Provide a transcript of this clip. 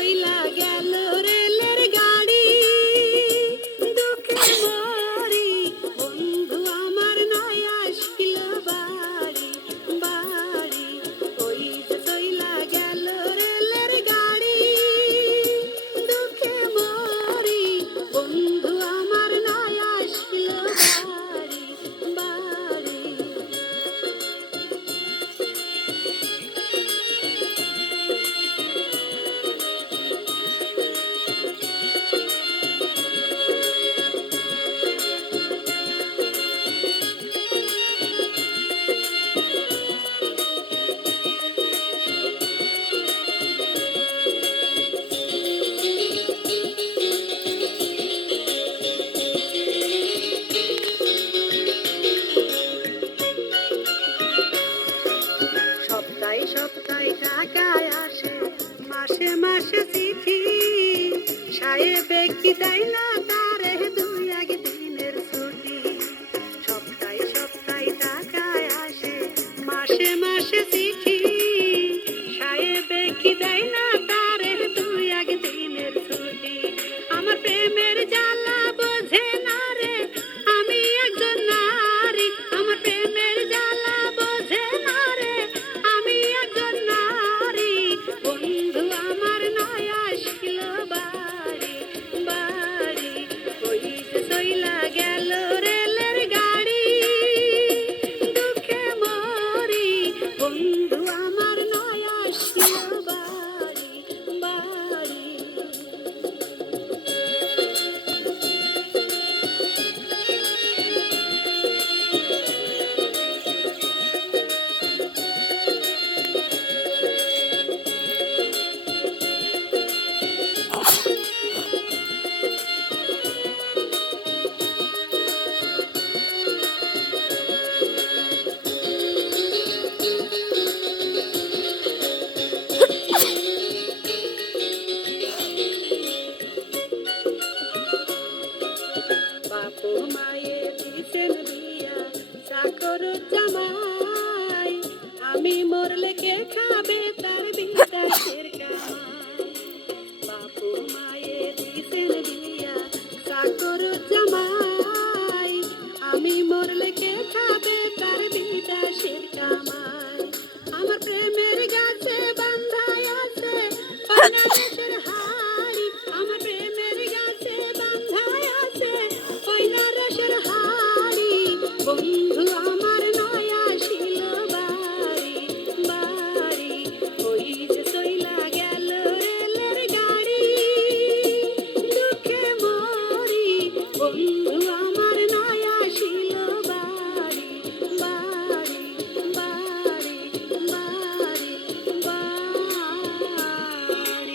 চইলা গেল রেলের গাড়ি, দুঃখে মরি বন্ধু আমার নাই আসিল বাড়ি বাড়ি। ওই যে চইলা গেল রেলের গাড়ি, দুঃখে মরি বন্ধু আমার নাই আসিল বাড়ি বাড়ি। সপ্তাহে সপ্তাহে টাকায় আসে, মাসে মাসে চিঠি, সাহেবে কি দেয় না তারে দুই এক দিনের ছুটি। সপ্তাহে সপ্তাহে টাকায় আসে, মাসে মাসে চিঠি, সাহেবে কি দেয় না